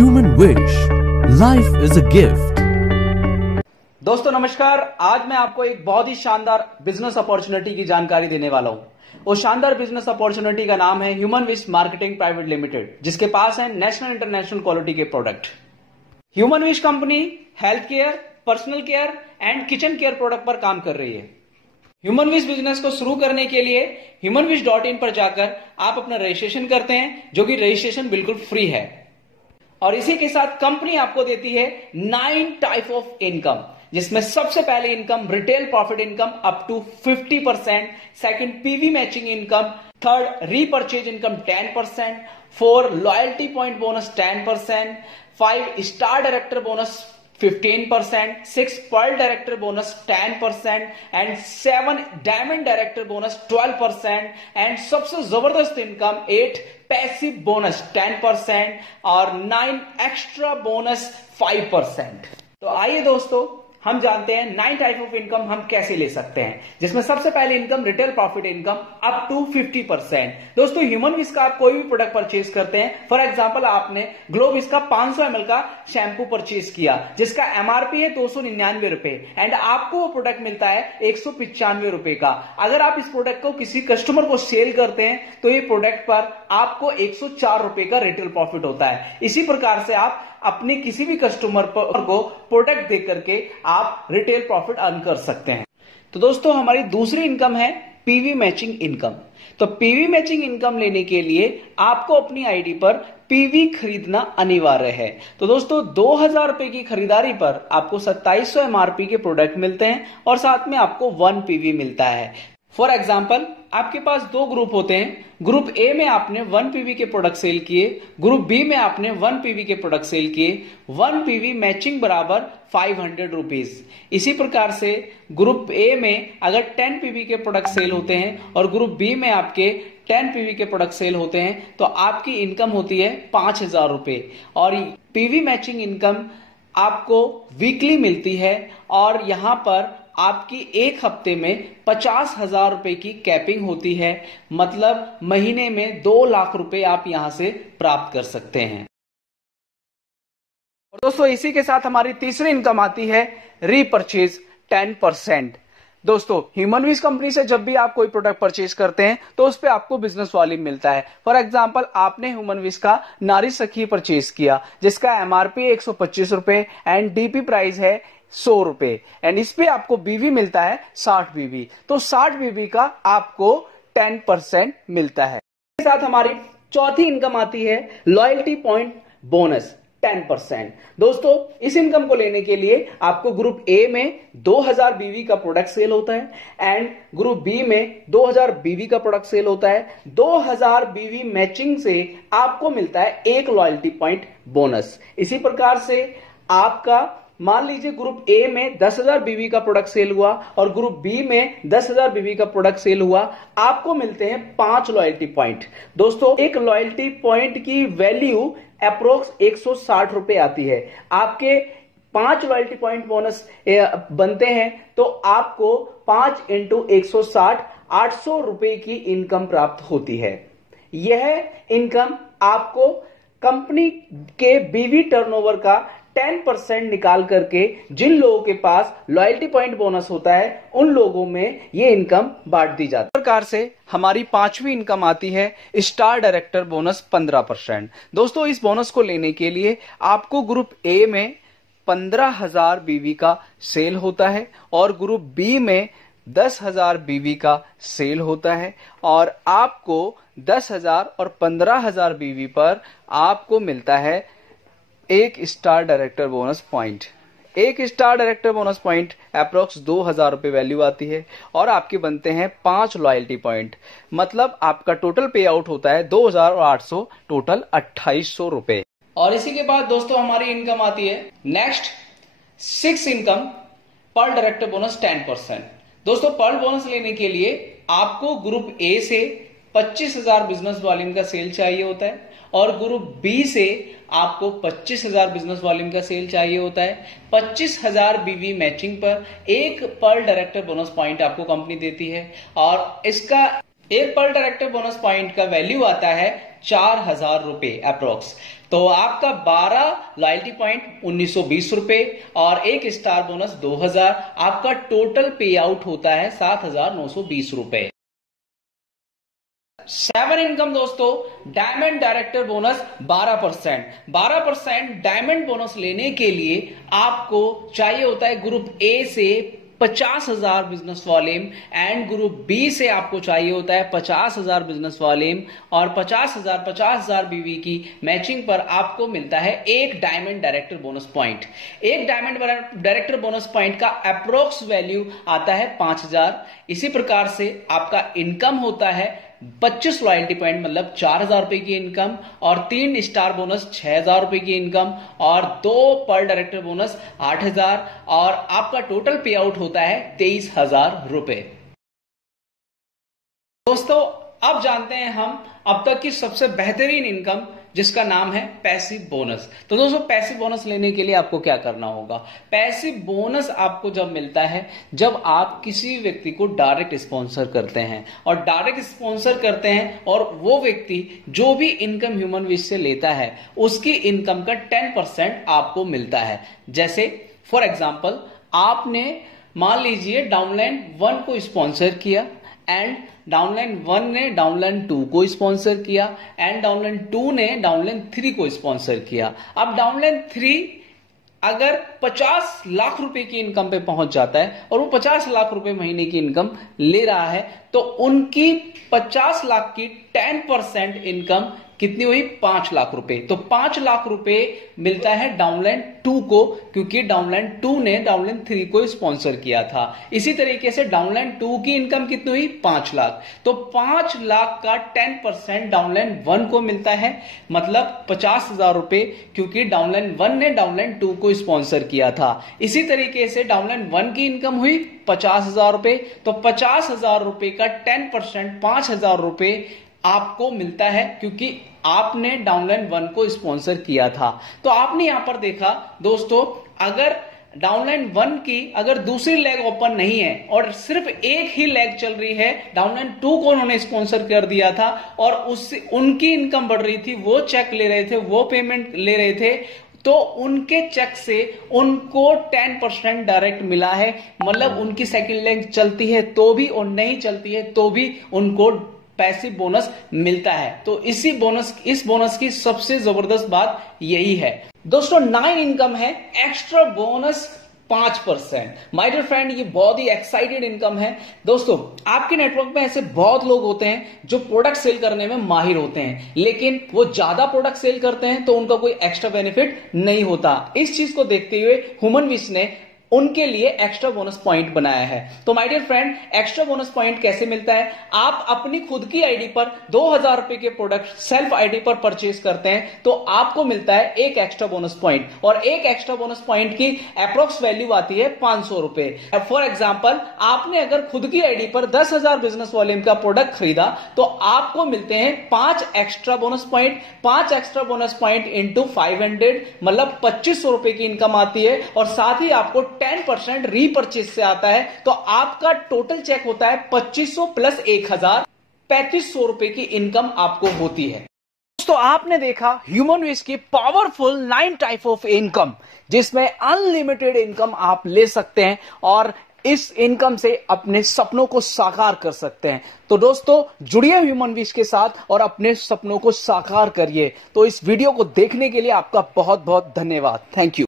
Human Wish. Life is a gift. दोस्तों नमस्कार। आज मैं आपको एक बहुत ही शानदार बिजनेस अपॉर्चुनिटी की जानकारी देने वाला हूं। वो शानदार बिजनेस अपॉर्चुनिटी का नाम है human wish marketing private limited, जिसके पास है नेशनल इंटरनेशनल क्वालिटी के product. Human wish company health care, personal care and kitchen care product पर काम कर रही है। ह्यूमन विश बिजनेस को शुरू करने के लिए humanwish.in पर जाकर आप अपना रजिस्ट्रेशन करते हैं, जो कि रजिस्ट्रेशन बिल्कुल फ्री है। और इसी के साथ कंपनी आपको देती है 9 टाइप ऑफ इनकम, जिसमें सबसे पहले income retail profit income up to 50%, second PV matching income, third repurchase income 10%, 4 loyalty point bonus 10%, 5 star director bonus 15%, 6 pearl director bonus 10% and 7 diamond director bonus 12% and सबसे जबरदस्त income 8 passive bonus 10% और 9 extra bonus 5%। तो आइए दोस्तों, हम जानते हैं 9 type of income हम कैसे ले सकते हैं, जिसमें सबसे पहले income retail profit income up to 50%। दोस्तों ह्यूमन विश का आप कोई भी प्रोडक्ट परचेज करते हैं, फॉर एग्जांपल आपने ग्लोविस का 500 ml का शैंपू परचेज किया, जिसका एमआरपी है 299 रुपए एंड आपको वो प्रोडक्ट मिलता है 195 रुपए का। अगर आप इस प्रोडक्ट को किसी कस्टमर को सेल करते हैं तो ये प्रोडक्ट पर आपको 104 रुपए का रिटेल प्रॉफिट होता है। इसी प्रकार से आप अपने किसी भी कस्टमर को प्रोडक्ट दे करके आप रिटेल प्रॉफिट अर्न कर सकते हैं। तो दोस्तों हमारी दूसरी इनकम है पीवी मैचिंग इनकम। तो पीवी मैचिंग इनकम लेने के लिए आपको अपनी आईडी पर पीवी खरीदना अनिवार्य है। तो दोस्तों 2000 रुपए की खरीदारी पर आपको 2700 एमआरपी के प्रोडक्ट मिलते हैं और साथ में आपको 1 पीवी मिलता है। फॉर एग्जाम्पल आपके पास 2 ग्रुप होते हैं। ग्रुप ए में आपने 1 पीवी के प्रोडक्ट सेल किए, ग्रुप बी में आपने 1 पीवी के प्रोडक्ट सेल किए। 1 पीवी मैचिंग बराबर 500 रुपीज। इसी प्रकार से ग्रुप ए में अगर 10 पीवी के प्रोडक्ट सेल होते हैं और ग्रुप बी में आपके 10 पीवी के प्रोडक्ट सेल होते हैं तो आपकी इनकम होती है 5000 रुपए। और पीवी मैचिंग इनकम आपको वीकली मिलती है और यहां पर आपकी एक हफ्ते में 50,000 रुपए की कैपिंग होती है, मतलब महीने में 2 लाख रुपए आप यहां से प्राप्त कर सकते हैं। और दोस्तों इसी के साथ हमारी तीसरी इनकम आती है रीपर्चेज 10%। दोस्तों ह्यूमन विश कंपनी से जब भी आप कोई प्रोडक्ट परचेज करते हैं तो उस पर आपको बिजनेस वॉल्यूम मिलता है। फॉर एग्जांपल आपने ह्यूमन विश का नारी सखी परचेज किया, जिसका एमआरपी 125 रुपए एंड डीपी प्राइस है 100 रुपए एंड इस पे आपको बीवी मिलता है 60 बीवी। तो 60 बीवी का आपको 10% मिलता है। इसके साथ हमारी चौथी इनकम आती है लॉयल्टी पॉइंट बोनस 10%। दोस्तों इस इनकम को लेने के लिए आपको ग्रुप ए में 2000 बीवी का प्रोडक्ट सेल होता है एंड ग्रुप बी में 2000 बीवी का प्रोडक्ट सेल होता है। 2000 बीवी मैचिंग से आपको मिलता है 1 लॉयल्टी पॉइंट बोनस। इसी प्रकार से आपका मान लीजिए ग्रुप ए में 10,000 बीवी का प्रोडक्ट सेल हुआ और ग्रुप बी में 10,000 बीवी का प्रोडक्ट सेल हुआ, आपको मिलते हैं 5 लॉयल्टी पॉइंट। दोस्तों एक लॉयल्टी पॉइंट की वैल्यू अप्रोक्स 160 रुपए आती है। आपके 5 लॉयल्टी पॉइंट बोनस बनते हैं तो आपको 5 × 160 800 रुपए की इनकम प्राप्त होती है। यह इनकम आपको कंपनी के बीवी टर्नओवर का 10% निकाल करके जिन लोगों के पास लॉयल्टी पॉइंट बोनस होता है उन लोगों में ये इनकम बांट दी जाती है। इस प्रकार से हमारी 5वीं इनकम आती है स्टार डायरेक्टर बोनस 15%। दोस्तों इस बोनस को लेने के लिए आपको ग्रुप ए में 15,000 बीवी का सेल होता है और ग्रुप बी में 10,000 बीवी का सेल होता है और आपको 10,000 और 15,000 बीवी पर आपको मिलता है 1 star director bonus point. 1 star director bonus point approx 2000 रुपए वैल्यू आती है और आपके बनते हैं 5 लॉयल्टी पॉइंट, मतलब आपका टोटल पे आउट होता है 2800, टोटल 2800 रुपए। और इसी के बाद दोस्तों हमारी इनकम आती है next 6 income pearl director bonus 10%। दोस्तों पर्ल बोनस लेने के लिए आपको ग्रुप ए से 25,000 बिजनेस वॉल्यूम का सेल चाहिए होता है और ग्रुप बी से आपको 25,000 बिजनेस वॉल्यूम का सेल चाहिए होता है। 25,000 बीवी मैचिंग पर 1 पर्ल डायरेक्टर बोनस पॉइंट आपको कंपनी देती है और इसका एक पर डायरेक्टर बोनस पॉइंट का वैल्यू आता है 4,000 रुपए अप्रोक्स। तो आपका 12 लॉयल्टी पॉइंट 1920 रुपए और एक स्टार बोनस 2000, आपका टोटल पे आउट होता है 7,920 रुपए। 7 इनकम दोस्तों, diamond director bonus 12%। Diamond bonus लेने के लिए आपको चाहिए होता है ग्रुप ए से 50,000 business volume and group B से आपको चाहिए होता है 50,000 बिजनेस वॉल्यूम और 50,000 बीवी की मैचिंग पर आपको मिलता है एक डायमंड डायरेक्टर बोनस पॉइंट। एक डायमंड डायरेक्टर बोनस पॉइंट का अप्रोक्स वैल्यू आता है 5,000। इसी प्रकार से आपका इनकम होता है 25 लॉयल्टी पॉइंट मतलब 4,000 रुपए की इनकम और 3 स्टार बोनस 6,000 रुपए की इनकम और 2 पर डायरेक्टर बोनस 8,000 और आपका टोटल पे आउट होता है 23,000 रुपए। दोस्तों अब जानते हैं हम अब तक की सबसे बेहतरीन इनकम जिसका नाम है पैसिव बोनस। तो दोस्तों पैसिव बोनस लेने के लिए आपको क्या करना होगा? पैसिव बोनस आपको जब मिलता है जब आप किसी व्यक्ति को डायरेक्ट स्पॉन्सर करते हैं और डायरेक्ट स्पॉन्सर करते हैं और वो व्यक्ति जो भी इनकम ह्यूमन विश से लेता है उसकी इनकम का 10% आपको मिलता है। जैसे फॉर एग्जाम्पल आपने मान लीजिए डाउनलाइन 1 को स्पॉन्सर किया एंड डाउनलाइन 1 ने डाउनलाइन 2 को स्पॉन्सर किया एंड डाउनलाइन 2 ने डाउनलाइन 3 को स्पॉन्सर किया। अब डाउनलाइन 3 अगर 50 लाख रुपए की इनकम पे पहुंच जाता है और वो 50 लाख रुपए महीने की इनकम ले रहा है तो उनकी 50 लाख की 10% इनकम कितनी हुई? 5 लाख रुपए। तो 5 लाख रुपए मिलता है डाउनलाइन 2 को क्योंकि डाउनलाइन 2 ने डाउनलाइन 3 को स्पॉन्सर किया था। इसी तरीके से डाउनलाइन 2 की इनकम कितनी हुई? 5 लाख। तो 5 लाख का 10% डाउनलाइन 1 को मिलता है मतलब 50,000 रुपए क्योंकि डाउनलाइन 1 ने डाउनलाइन 2 को स्पॉन्सर किया था। इसी तरीके से डाउनलाइन 1 की इनकम हुई 50,000 रुपए। तो 50,000 रुपए का 10% 5,000 रुपए आपको मिलता है क्योंकि आपने डाउनलाइन 1 को स्पॉन्सर किया था। तो आपने यहां पर देखा दोस्तों अगर डाउनलाइन 1 की अगर दूसरी लेग ओपन नहीं है और सिर्फ एक ही लेग चल रही है, डाउनलाइन 2 को उन्होंने स्पॉन्सर कर दिया था और उससे उनकी इनकम बढ़ रही थी, वो चेक ले रहे थे, वो पेमेंट ले रहे थे, तो उनके चेक से उनको 10% डायरेक्ट मिला है। मतलब उनकी सेकंड लेग चलती है तो भी और नहीं चलती है तो भी उनको पैसिव बोनस मिलता है। तो इस बोनस की सबसे जबरदस्त बात यही है। दोस्तों 9 इनकम है extra bonus 5%। My dear friend ये बहुत ही एक्साइटेड इनकम है। दोस्तों आपके नेटवर्क में ऐसे बहुत लोग होते हैं जो प्रोडक्ट सेल करने में माहिर होते हैं लेकिन वो ज्यादा प्रोडक्ट सेल करते हैं तो उनका कोई एक्स्ट्रा बेनिफिट नहीं होता। इस चीज को देखते हुए ह्यूमन विश ने उनके लिए एक्स्ट्रा बोनस पॉइंट बनाया है। तो my dear friend extra bonus point कैसे मिलता है? आप अपनी खुद की आईडी पर 2,000 रुपए के प्रोडक्ट सेल्फ आईडी पर परचेज करते हैं तो आपको मिलता है एक एक्स्ट्रा बोनस पॉइंट और एक एक्स्ट्रा बोनस पॉइंट की अप्रोक्स वैल्यू आती है 500 रुपए। फॉर एग्जाम्पल आपने अगर खुद की आईडी पर 10,000 बिजनेस वॉल्यूम का प्रोडक्ट खरीदा तो आपको मिलते हैं 5 extra bonus point. 5 extra bonus point into 500 मतलब 2,500 रुपए की इनकम आती है और साथ ही आपको 10% रीपर्चेज से आता है। तो आपका टोटल चेक होता है 2,500 प्लस 1,000 3,500 रुपए की इनकम आपको होती है। दोस्तों आपने देखा ह्यूमन विश की पावरफुल 9 टाइप ऑफ इनकम जिसमें अनलिमिटेड इनकम आप ले सकते हैं और इस इनकम से अपने सपनों को साकार कर सकते हैं। तो दोस्तों जुड़िए ह्यूमन विश के साथ और अपने सपनों को साकार करिए। तो इस वीडियो को देखने के लिए आपका बहुत बहुत धन्यवाद। Thank you.